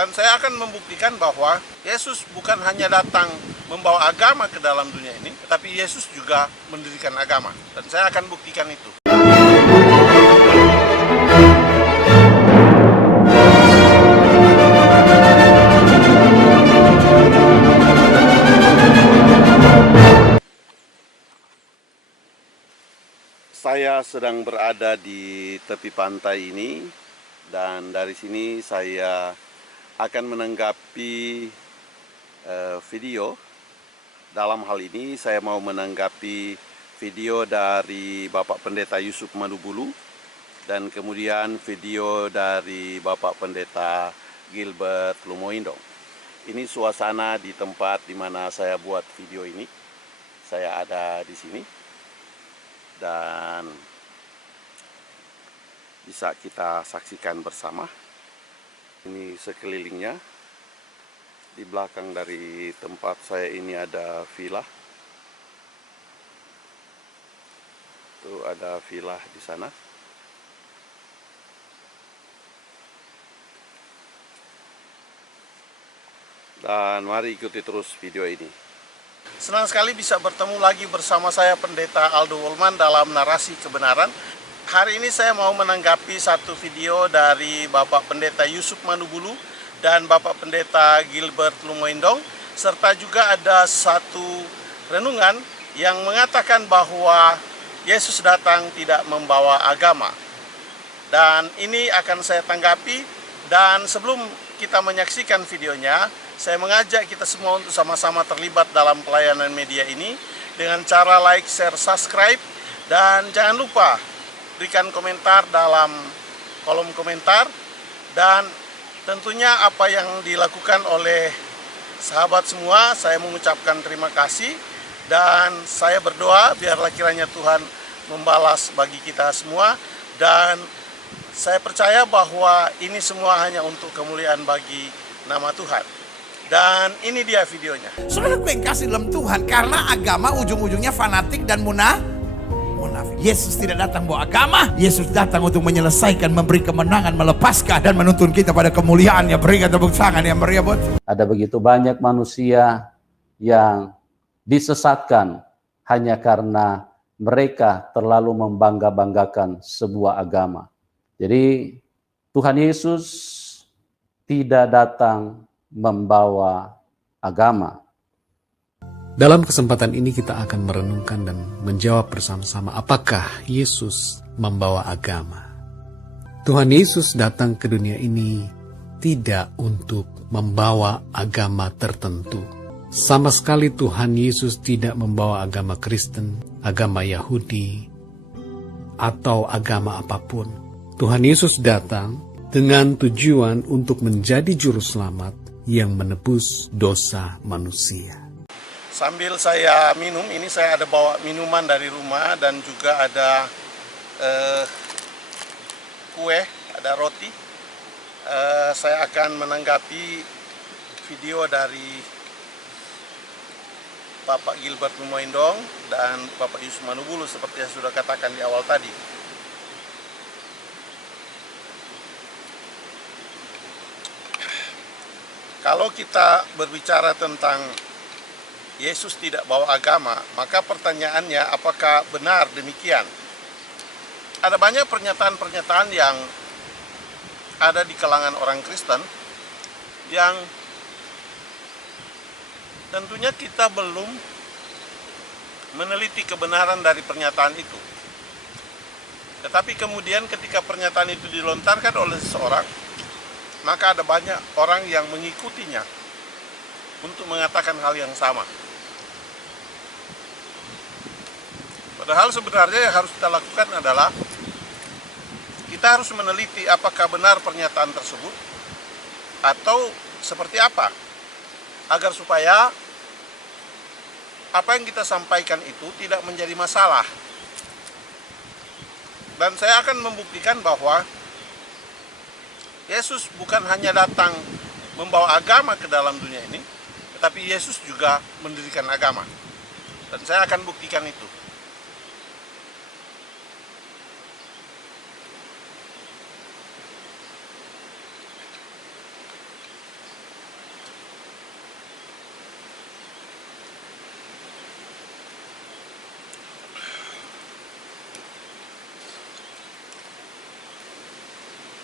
Dan saya akan membuktikan bahwa Yesus bukan hanya datang membawa agama ke dalam dunia ini, tetapi Yesus juga mendirikan agama. Dan saya akan buktikan itu. Saya sedang berada di tepi pantai ini, dan dari sini saya akan menanggapi video. Dalam hal ini saya mau menanggapi video dari Bapak Pendeta Yusuf Manubulu dan kemudian video dari Bapak Pendeta Gilbert Lumoindong. Ini suasana di tempat di mana saya buat video ini. Saya ada di sini dan bisa kita saksikan bersama. Ini sekelilingnya. Di belakang dari tempat saya ini ada villa. Tuh ada villa di sana. Dan mari ikuti terus video ini. Senang sekali bisa bertemu lagi bersama saya Pendeta Aldo Wolman dalam narasi kebenaran. Hari ini saya mau menanggapi satu video dari Bapak Pendeta Yusuf Manubulu dan Bapak Pendeta Gilbert Lumoindong, serta juga ada satu renungan yang mengatakan bahwa Yesus datang tidak membawa agama. Dan ini akan saya tanggapi, dan sebelum kita menyaksikan videonya, saya mengajak kita semua untuk sama-sama terlibat dalam pelayanan media ini dengan cara like, share, subscribe, dan jangan lupa berikan komentar dalam kolom komentar. Dan tentunya apa yang dilakukan oleh sahabat semua, saya mengucapkan terima kasih. Dan saya berdoa biarlah kiranya Tuhan membalas bagi kita semua. Dan saya percaya bahwa ini semua hanya untuk kemuliaan bagi nama Tuhan. Dan ini dia videonya. Saudara yang kasih dalam Tuhan, karena agama ujung-ujungnya fanatik dan munafik. Yesus tidak datang bawa agama, Yesus datang untuk menyelesaikan, memberi kemenangan, melepaskan dan menuntun kita pada kemuliaannya. Berikan tepuk tangan yang meriah buat. Ada begitu banyak manusia yang disesatkan hanya karena mereka terlalu membangga-banggakan sebuah agama. Jadi Tuhan Yesus tidak datang membawa agama. Dalam kesempatan ini kita akan merenungkan dan menjawab bersama-sama, apakah Yesus membawa agama? Tuhan Yesus datang ke dunia ini tidak untuk membawa agama tertentu. Sama sekali Tuhan Yesus tidak membawa agama Kristen, agama Yahudi, atau agama apapun. Tuhan Yesus datang dengan tujuan untuk menjadi juru selamat yang menebus dosa manusia. Sambil saya minum, ini saya ada bawa minuman dari rumah dan juga ada kue, ada roti. Saya akan menanggapi video dari Bapak Gilbert Lumoindong dan Bapak Yusuf Manubulu seperti yang sudah katakan di awal tadi. Kalau kita berbicara tentang Yesus tidak bawa agama, maka pertanyaannya apakah benar demikian? Ada banyak pernyataan-pernyataan yang ada di kalangan orang Kristen yang tentunya kita belum meneliti kebenaran dari pernyataan itu. Tetapi kemudian ketika pernyataan itu dilontarkan oleh seseorang, maka ada banyak orang yang mengikutinya untuk mengatakan hal yang sama. Padahal sebenarnya yang harus kita lakukan adalah kita harus meneliti apakah benar pernyataan tersebut atau seperti apa, agar supaya apa yang kita sampaikan itu tidak menjadi masalah. Dan saya akan membuktikan bahwa Yesus bukan hanya datang membawa agama ke dalam dunia ini, tetapi Yesus juga mendirikan agama. Dan saya akan buktikan itu.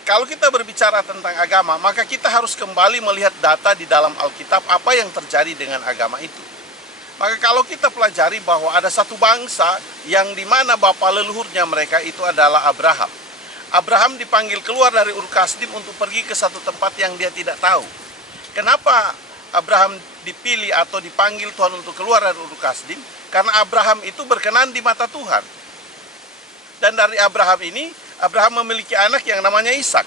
kalau kita berbicara tentang agama, maka kita harus kembali melihat data di dalam Alkitab apa yang terjadi dengan agama itu. Maka kalau kita pelajari bahwa ada satu bangsa yang dimana bapa leluhurnya mereka itu adalah Abraham. Abraham dipanggil keluar dari Ur Kasdim untuk pergi ke satu tempat yang dia tidak tahu. Kenapa Abraham dipilih atau dipanggil Tuhan untuk keluar dari Ur Kasdim? Karena Abraham itu berkenan di mata Tuhan. Dan dari Abraham ini, Abraham memiliki anak yang namanya Ishak.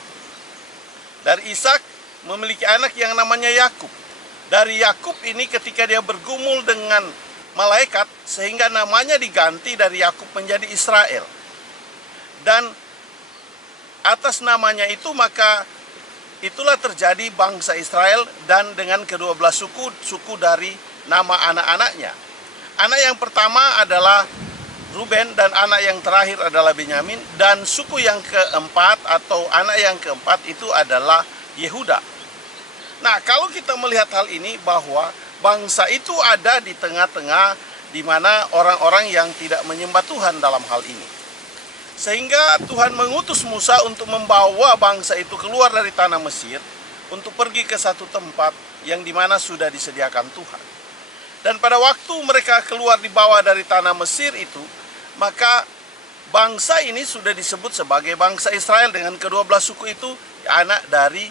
Dari Ishak memiliki anak yang namanya Yakub. Dari Yakub ini ketika dia bergumul dengan malaikat, sehingga namanya diganti dari Yakub menjadi Israel. Dan atas namanya itu maka itulah terjadi bangsa Israel dan dengan ke-12 suku dari nama anak-anaknya. Anak yang pertama adalah Ruben dan anak yang terakhir adalah Benyamin, dan suku yang keempat atau anak yang keempat itu adalah Yehuda. Nah, kalau kita melihat hal ini bahwa bangsa itu ada di tengah-tengah di mana orang-orang yang tidak menyembah Tuhan dalam hal ini. Sehingga Tuhan mengutus Musa untuk membawa bangsa itu keluar dari tanah Mesir untuk pergi ke satu tempat yang dimana sudah disediakan Tuhan. Dan pada waktu mereka keluar dibawa dari tanah Mesir itu, maka bangsa ini sudah disebut sebagai bangsa Israel dengan ke-12 suku itu anak dari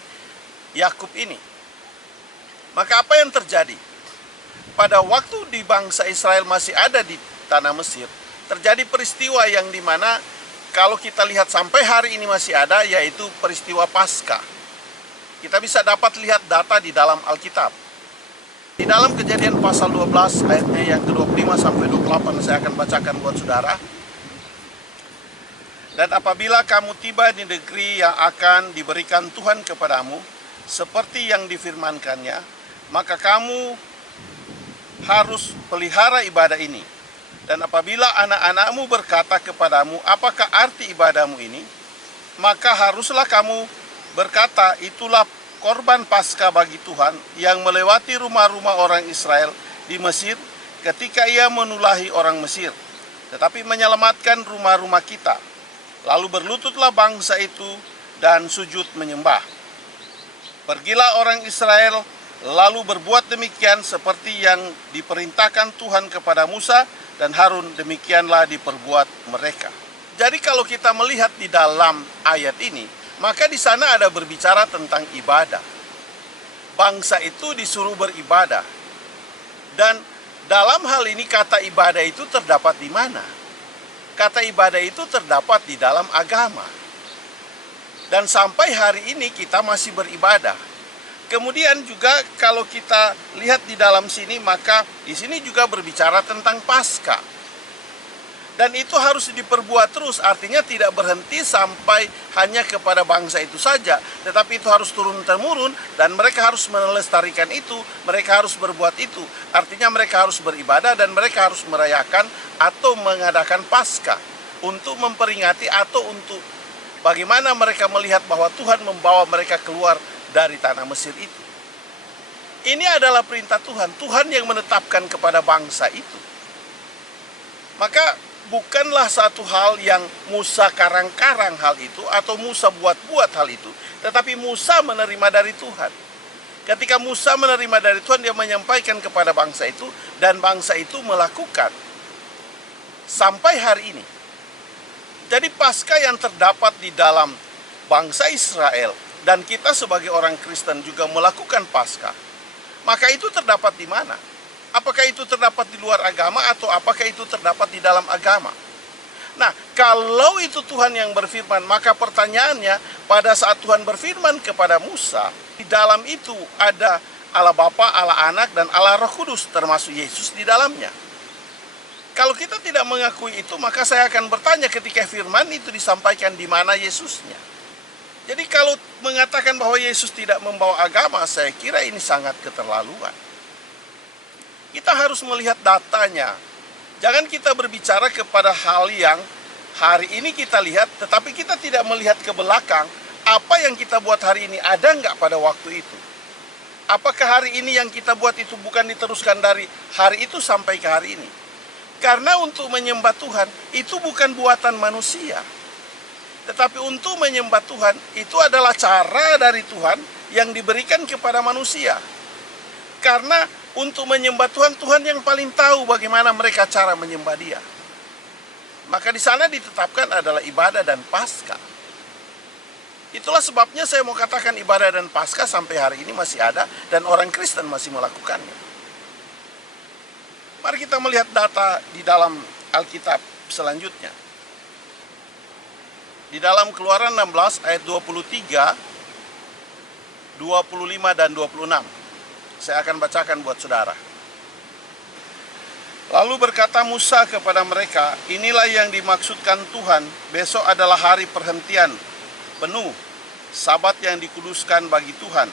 Yakub ini. Maka apa yang terjadi? Pada waktu di bangsa Israel masih ada di tanah Mesir, terjadi peristiwa yang dimana kalau kita lihat sampai hari ini masih ada, yaitu peristiwa Paskah. Kita bisa dapat lihat data di dalam Alkitab. Di dalam Kejadian pasal 12 ayatnya yang ke-25 sampai 28 saya akan bacakan buat saudara. Dan apabila kamu tiba di negeri yang akan diberikan Tuhan kepadamu, seperti yang difirmankannya, maka kamu harus pelihara ibadah ini. Dan apabila anak-anakmu berkata kepadamu, apakah arti ibadahmu ini? Maka haruslah kamu berkata, itulah korban Paskah bagi Tuhan yang melewati rumah-rumah orang Israel di Mesir ketika ia menulahi orang Mesir, tetapi menyelamatkan rumah-rumah kita. Lalu berlututlah bangsa itu dan sujud menyembah. Pergilah orang Israel lalu berbuat demikian seperti yang diperintahkan Tuhan kepada Musa dan Harun, demikianlah diperbuat mereka. Jadi kalau kita melihat di dalam ayat ini, maka di sana ada berbicara tentang ibadah. Bangsa itu disuruh beribadah. Dan dalam hal ini kata ibadah itu terdapat di mana? Kata ibadah itu terdapat di dalam agama. Dan sampai hari ini kita masih beribadah. Kemudian juga kalau kita lihat di dalam sini, maka di sini juga berbicara tentang Paskah. Dan itu harus diperbuat terus, artinya tidak berhenti sampai hanya kepada bangsa itu saja. Tetapi itu harus turun-temurun dan mereka harus melestarikan itu, mereka harus berbuat itu. Artinya mereka harus beribadah dan mereka harus merayakan atau mengadakan Paskah untuk memperingati atau untuk bagaimana mereka melihat bahwa Tuhan membawa mereka keluar dari tanah Mesir itu. Ini adalah perintah Tuhan, Tuhan yang menetapkan kepada bangsa itu. Maka bukanlah satu hal yang Musa karang-karang hal itu atau Musa buat-buat hal itu, tetapi Musa menerima dari Tuhan. Ketika Musa menerima dari Tuhan, dia menyampaikan kepada bangsa itu dan bangsa itu melakukan sampai hari ini. Jadi Paskah yang terdapat di dalam bangsa Israel dan kita sebagai orang Kristen juga melakukan Paskah, maka itu terdapat di mana? Apakah itu terdapat di luar agama atau apakah itu terdapat di dalam agama? Nah, kalau itu Tuhan yang berfirman, maka pertanyaannya pada saat Tuhan berfirman kepada Musa, di dalam itu ada Allah Bapa, Allah Anak, dan Allah Roh Kudus, termasuk Yesus di dalamnya. Kalau kita tidak mengakui itu, maka saya akan bertanya ketika firman itu disampaikan di mana Yesusnya. Jadi kalau mengatakan bahwa Yesus tidak membawa agama, saya kira ini sangat keterlaluan. Kita harus melihat datanya. Jangan kita berbicara kepada hal yang hari ini kita lihat, tetapi kita tidak melihat ke belakang. Apa yang kita buat hari ini ada nggak pada waktu itu? Apakah hari ini yang kita buat itu bukan diteruskan dari hari itu sampai ke hari ini? Karena untuk menyembah Tuhan itu bukan buatan manusia. Tetapi untuk menyembah Tuhan itu adalah cara dari Tuhan yang diberikan kepada manusia. Karena untuk menyembah Tuhan, Tuhan yang paling tahu bagaimana mereka cara menyembah Dia. Maka di sana ditetapkan adalah ibadah dan Paskah. Itulah sebabnya saya mau katakan ibadah dan Paskah sampai hari ini masih ada dan orang Kristen masih melakukannya. Mari kita melihat data di dalam Alkitab selanjutnya. Di dalam Keluaran 16 ayat 23, 25 dan 26. Saya akan bacakan buat saudara. Lalu berkata Musa kepada mereka, inilah yang dimaksudkan Tuhan, besok adalah hari perhentian penuh, Sabat yang dikuduskan bagi Tuhan.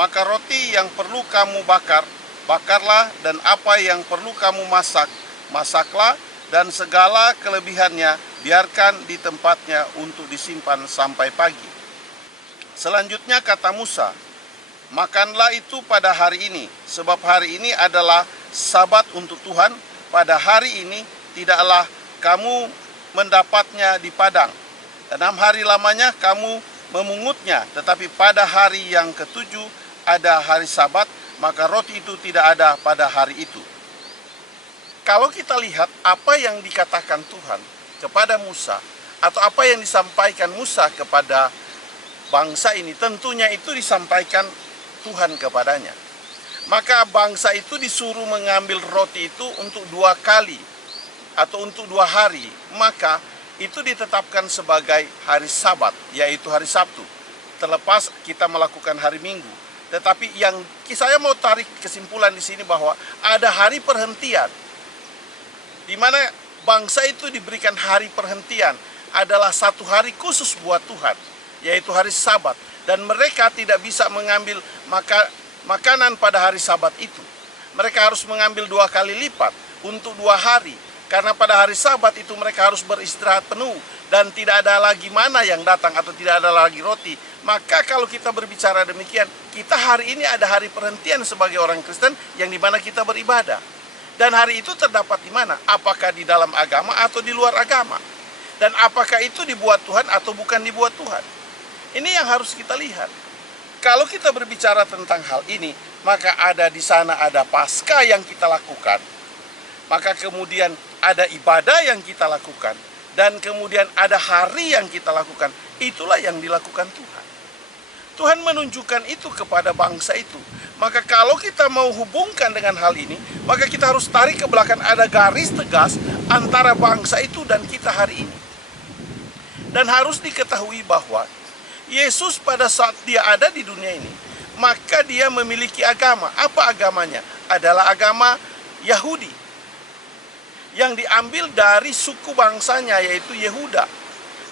Maka roti yang perlu kamu bakar, bakarlah, dan apa yang perlu kamu masak, masaklah, dan segala kelebihannya biarkan di tempatnya untuk disimpan sampai pagi. Selanjutnya kata Musa, makanlah itu pada hari ini, sebab hari ini adalah Sabat untuk Tuhan. Pada hari ini tidaklah kamu mendapatnya di padang. 6 hari lamanya kamu memungutnya, tetapi pada hari yang ketujuh ada hari Sabat, maka roti itu tidak ada pada hari itu. Kalau kita lihat apa yang dikatakan Tuhan kepada Musa, atau apa yang disampaikan Musa kepada bangsa ini, tentunya itu disampaikan Tuhan kepadanya. Maka bangsa itu disuruh mengambil roti itu untuk 2 kali atau untuk 2 hari. Maka itu ditetapkan sebagai hari Sabat, yaitu hari Sabtu. Terlepas kita melakukan hari Minggu. Tetapi yang saya mau tarik kesimpulan di sini bahwa ada hari perhentian, di mana bangsa itu diberikan hari perhentian adalah satu hari khusus buat Tuhan, yaitu hari Sabat. Dan mereka tidak bisa mengambil makanan pada hari Sabat itu. Mereka harus mengambil 2 kali lipat untuk 2 hari. Karena pada hari Sabat itu mereka harus beristirahat penuh. Dan tidak ada lagi mana yang datang atau tidak ada lagi roti. Maka kalau kita berbicara demikian, kita hari ini ada hari perhentian sebagai orang Kristen yang dimana kita beribadah. Dan hari itu terdapat di mana? Apakah di dalam agama atau di luar agama? Dan apakah itu dibuat Tuhan atau bukan dibuat Tuhan? Ini yang harus kita lihat. Kalau kita berbicara tentang hal ini, maka ada di sana ada Paskah yang kita lakukan. Maka kemudian ada ibadah yang kita lakukan. Dan kemudian ada hari yang kita lakukan. Itulah yang dilakukan Tuhan. Tuhan menunjukkan itu kepada bangsa itu. Maka kalau kita mau hubungkan dengan hal ini, maka kita harus tarik ke belakang, ada garis tegas antara bangsa itu dan kita hari ini. Dan harus diketahui bahwa Yesus pada saat dia ada di dunia ini, maka dia memiliki agama. Apa agamanya? Adalah agama Yahudi, yang diambil dari suku bangsanya, yaitu Yehuda.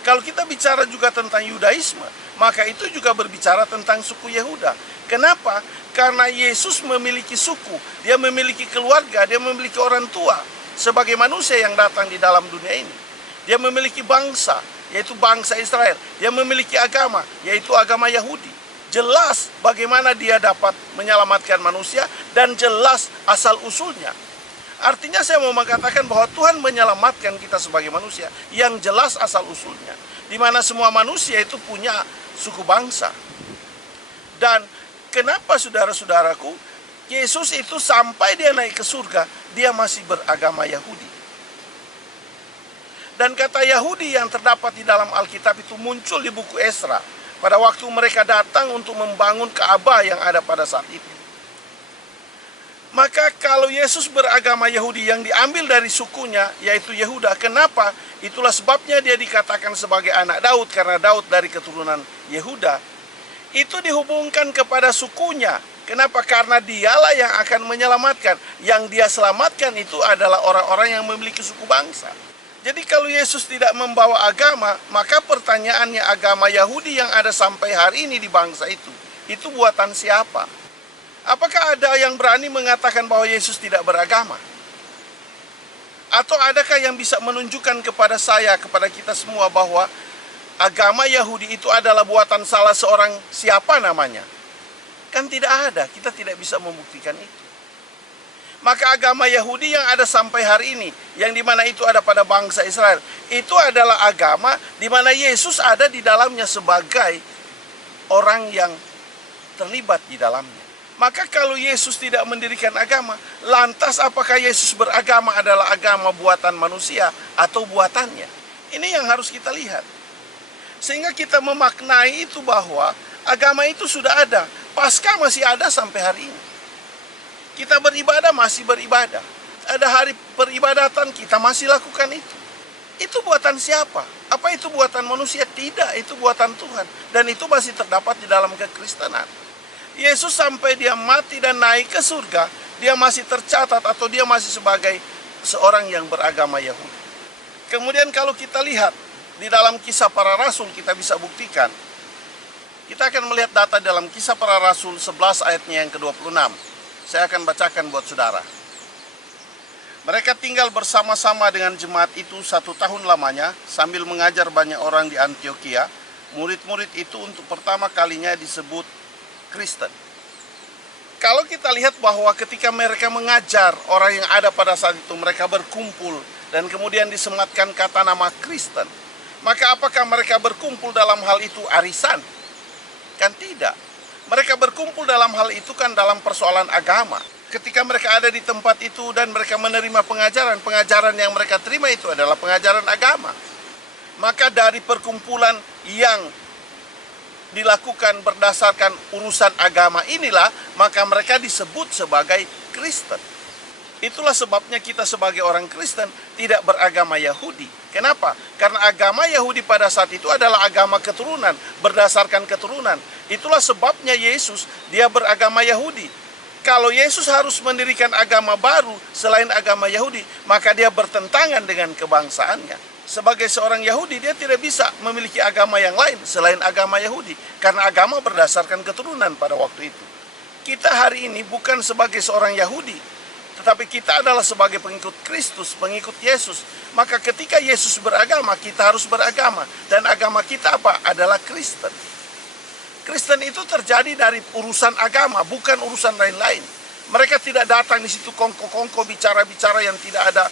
Kalau kita bicara juga tentang Yudaisme, maka itu juga berbicara tentang suku Yehuda. Kenapa? Karena Yesus memiliki suku, dia memiliki keluarga, dia memiliki orang tua sebagai manusia yang datang di dalam dunia ini. Dia memiliki bangsa, yaitu bangsa Israel. Dia memiliki agama, yaitu agama Yahudi. Jelas bagaimana dia dapat menyelamatkan manusia dan jelas asal-usulnya. Artinya saya mau mengatakan bahwa Tuhan menyelamatkan kita sebagai manusia yang jelas asal-usulnya. Di mana semua manusia itu punya suku bangsa. Dan kenapa saudara-saudaraku, Yesus itu sampai dia naik ke surga, dia masih beragama Yahudi. Dan kata Yahudi yang terdapat di dalam Alkitab itu muncul di buku Esra pada waktu mereka datang untuk membangun Ka'bah yang ada pada saat itu. Maka kalau Yesus beragama Yahudi yang diambil dari sukunya, yaitu Yehuda, kenapa? Itulah sebabnya dia dikatakan sebagai anak Daud, karena Daud dari keturunan Yehuda. Itu dihubungkan kepada sukunya. Kenapa? Karena dialah yang akan menyelamatkan. Yang dia selamatkan itu adalah orang-orang yang memiliki suku bangsa. Jadi kalau Yesus tidak membawa agama, maka pertanyaannya agama Yahudi yang ada sampai hari ini di bangsa itu buatan siapa? Apakah ada yang berani mengatakan bahwa Yesus tidak beragama? Atau adakah yang bisa menunjukkan kepada saya, kepada kita semua bahwa agama Yahudi itu adalah buatan salah seorang siapa namanya? Kan tidak ada, kita tidak bisa membuktikan itu. Maka agama Yahudi yang ada sampai hari ini, yang dimana itu ada pada bangsa Israel, itu adalah agama dimana Yesus ada di dalamnya sebagai orang yang terlibat di dalamnya. Maka kalau Yesus tidak mendirikan agama, lantas apakah Yesus beragama adalah agama buatan manusia atau buatannya? Ini yang harus kita lihat. Sehingga kita memaknai itu bahwa agama itu sudah ada. Paskah masih ada sampai hari ini. Kita beribadah masih beribadah. Ada hari peribadatan kita masih lakukan itu. Itu buatan siapa? Apa itu buatan manusia? Tidak, itu buatan Tuhan. Dan itu masih terdapat di dalam kekristenan. Yesus sampai dia mati dan naik ke surga, dia masih tercatat atau dia masih sebagai seorang yang beragama Yahudi. Kemudian kalau kita lihat di dalam Kisah Para Rasul, kita bisa buktikan. Kita akan melihat data dalam Kisah Para Rasul 11 ayatnya yang ke-26. Saya akan bacakan buat saudara. Mereka tinggal bersama-sama dengan jemaat itu 1 tahun lamanya sambil mengajar banyak orang di Antioquia. Murid-murid itu untuk pertama kalinya disebut Kristen. Kalau kita lihat bahwa ketika mereka mengajar orang yang ada pada saat itu, mereka berkumpul dan kemudian disematkan kata nama Kristen. Maka apakah mereka berkumpul dalam hal itu arisan? Kan tidak. Mereka berkumpul dalam hal itu kan dalam persoalan agama. Ketika mereka ada di tempat itu dan mereka menerima pengajaran yang mereka terima itu adalah pengajaran agama. Maka dari perkumpulan yang dilakukan berdasarkan urusan agama inilah, maka mereka disebut sebagai Kristen. Itulah sebabnya kita sebagai orang Kristen tidak beragama Yahudi. Kenapa? Karena agama Yahudi pada saat itu adalah agama keturunan, berdasarkan keturunan. Itulah sebabnya Yesus, dia beragama Yahudi. Kalau Yesus harus mendirikan agama baru selain agama Yahudi, maka dia bertentangan dengan kebangsaannya. Sebagai seorang Yahudi, dia tidak bisa memiliki agama yang lain selain agama Yahudi. Karena agama berdasarkan keturunan pada waktu itu. Kita hari ini bukan sebagai seorang Yahudi, tetapi kita adalah sebagai pengikut Kristus, pengikut Yesus. Maka ketika Yesus beragama, kita harus beragama. Dan agama kita apa? Adalah Kristen. Kristen itu terjadi dari urusan agama, bukan urusan lain-lain. Mereka tidak datang di situ kongko-kongko bicara-bicara yang tidak ada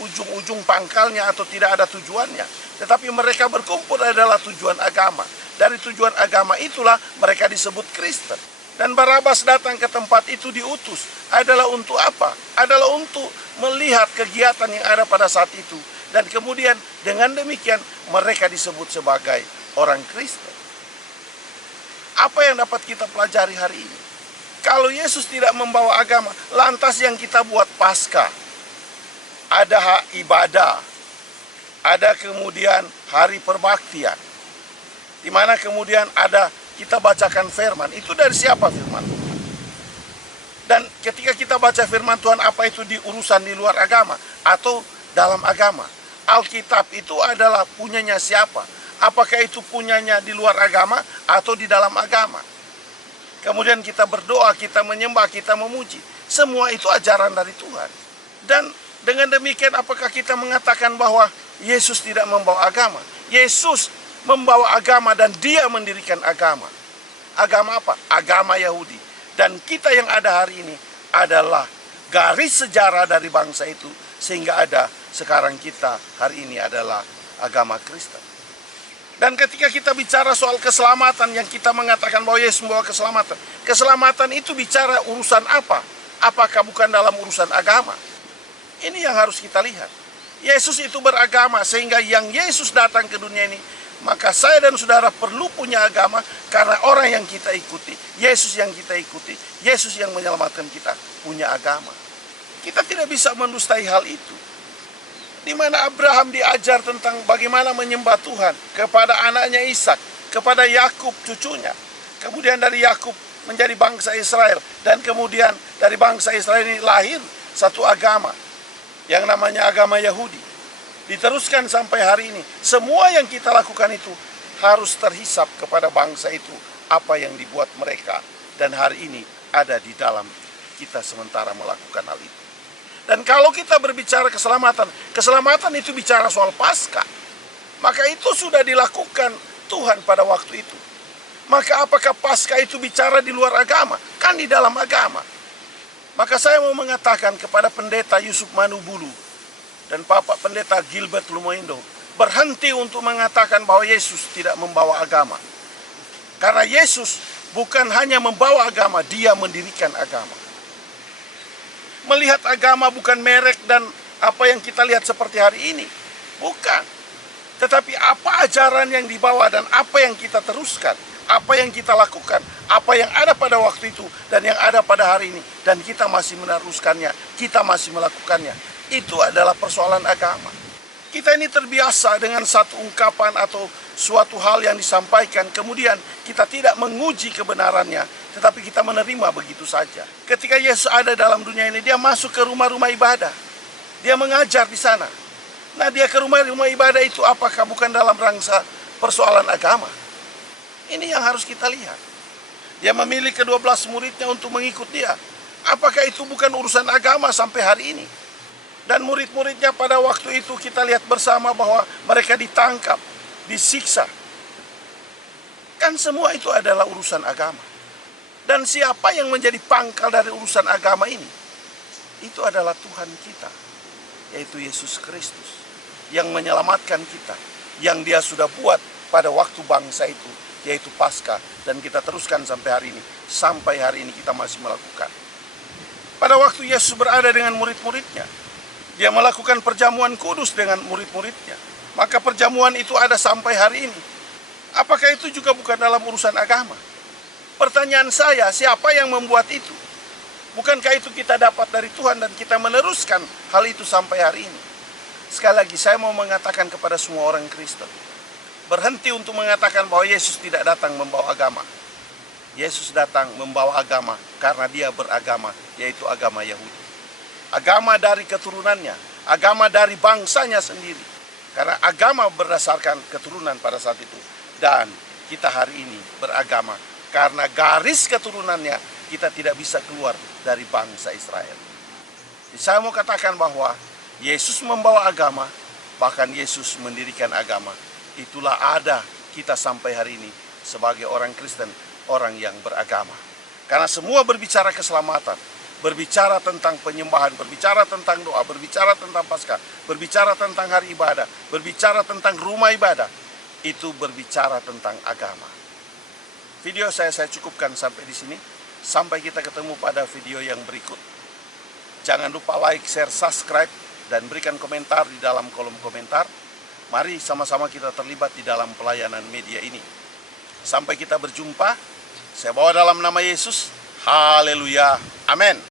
ujung-ujung pangkalnya atau tidak ada tujuannya. Tetapi mereka berkumpul adalah tujuan agama. Dari tujuan agama itulah mereka disebut Kristen. Dan Barabas datang ke tempat itu diutus. Adalah untuk apa? Adalah untuk melihat kegiatan yang ada pada saat itu. Dan kemudian dengan demikian mereka disebut sebagai orang Kristen. Apa yang dapat kita pelajari hari ini? Kalau Yesus tidak membawa agama, lantas yang kita buat Paskah. Ada hak ibadah, ada kemudian hari perbaktian, di mana kemudian ada kita bacakan firman. Itu dari siapa firman? Dan ketika kita baca firman Tuhan, apa itu di urusan di luar agama atau dalam agama? Alkitab itu adalah punyanya siapa? Apakah itu punyanya di luar agama atau di dalam agama? Kemudian kita berdoa, kita menyembah, kita memuji. Semua itu ajaran dari Tuhan. Dan dengan demikian apakah kita mengatakan bahwa Yesus tidak membawa agama? Yesus membawa agama dan dia mendirikan agama. Agama apa? Agama Yahudi. Dan kita yang ada hari ini adalah garis sejarah dari bangsa itu. Sehingga ada sekarang kita hari ini adalah agama Kristen. Dan ketika kita bicara soal keselamatan yang kita mengatakan bahwa Yesus membawa keselamatan. Keselamatan itu bicara urusan apa? Apakah bukan dalam urusan agama? Ini yang harus kita lihat. Yesus itu beragama sehingga yang Yesus datang ke dunia ini, maka saya dan saudara perlu punya agama karena orang yang kita ikuti, Yesus yang kita ikuti, Yesus yang menyelamatkan kita punya agama. Kita tidak bisa mendustai hal itu. Di mana Abraham diajar tentang bagaimana menyembah Tuhan kepada anaknya Ishak, kepada Yakub cucunya. Kemudian dari Yakub menjadi bangsa Israel dan kemudian dari bangsa Israel ini lahir satu agama yang namanya agama Yahudi. Diteruskan sampai hari ini. Semua yang kita lakukan itu harus terhisap kepada bangsa itu apa yang dibuat mereka dan hari ini ada di dalam kita sementara melakukan hal itu. Dan kalau kita berbicara keselamatan, keselamatan itu bicara soal Paskah. Maka itu sudah dilakukan Tuhan pada waktu itu. Maka apakah Paskah itu bicara di luar agama? Kan di dalam agama. Maka saya mau mengatakan kepada pendeta Yusuf Manubulu dan Bapak Pendeta Gilbert Lumoindo, berhenti untuk mengatakan bahwa Yesus tidak membawa agama. Karena Yesus bukan hanya membawa agama, dia mendirikan agama. Melihat agama bukan merek dan apa yang kita lihat seperti hari ini. Bukan. Tetapi apa ajaran yang dibawa dan apa yang kita teruskan, apa yang kita lakukan, apa yang ada pada waktu itu dan yang ada pada hari ini, dan kita masih meneruskannya, kita masih melakukannya. Itu adalah persoalan agama. Kita ini terbiasa dengan satu ungkapan atau suatu hal yang disampaikan, kemudian kita tidak menguji kebenarannya, tetapi kita menerima begitu saja. Ketika Yesus ada dalam dunia ini, dia masuk ke rumah-rumah ibadah. Dia mengajar di sana. Nah, dia ke rumah-rumah ibadah itu apakah bukan dalam rangka persoalan agama? Ini yang harus kita lihat. Dia memilih ke-12 muridnya untuk mengikut dia. Apakah itu bukan urusan agama sampai hari ini? Dan murid-muridnya pada waktu itu kita lihat bersama bahwa mereka ditangkap, disiksa. Kan semua itu adalah urusan agama. Dan siapa yang menjadi pangkal dari urusan agama ini? Itu adalah Tuhan kita, yaitu Yesus Kristus, yang menyelamatkan kita, yang dia sudah buat pada waktu bangsa itu, yaitu Paskah, dan kita teruskan sampai hari ini. Sampai hari ini kita masih melakukan. Pada waktu Yesus berada dengan murid-muridnya, dia melakukan perjamuan kudus dengan murid-muridnya. Maka perjamuan itu ada sampai hari ini. Apakah itu juga bukan dalam urusan agama? Pertanyaan saya, siapa yang membuat itu? Bukankah itu kita dapat dari Tuhan dan kita meneruskan hal itu sampai hari ini? Sekali lagi saya mau mengatakan kepada semua orang Kristen, berhenti untuk mengatakan bahwa Yesus tidak datang membawa agama. Yesus datang membawa agama karena dia beragama, yaitu agama Yahudi. Agama dari keturunannya, agama dari bangsanya sendiri. Karena agama berdasarkan keturunan pada saat itu. Dan kita hari ini beragama karena garis keturunannya kita tidak bisa keluar dari bangsa Israel. Jadi saya mau katakan bahwa Yesus membawa agama, bahkan Yesus mendirikan agama. Itulah ada kita sampai hari ini sebagai orang Kristen, orang yang beragama. Karena semua berbicara keselamatan, berbicara tentang penyembahan, berbicara tentang doa, berbicara tentang Paskah, berbicara tentang hari ibadah, berbicara tentang rumah ibadah. Itu berbicara tentang agama. Video saya cukupkan sampai di sini. Sampai kita ketemu pada video yang berikut. Jangan lupa like, share, subscribe, dan berikan komentar di dalam kolom komentar. Mari sama-sama kita terlibat di dalam pelayanan media ini. Sampai kita berjumpa. Saya bawa dalam nama Yesus. Haleluya. Amin.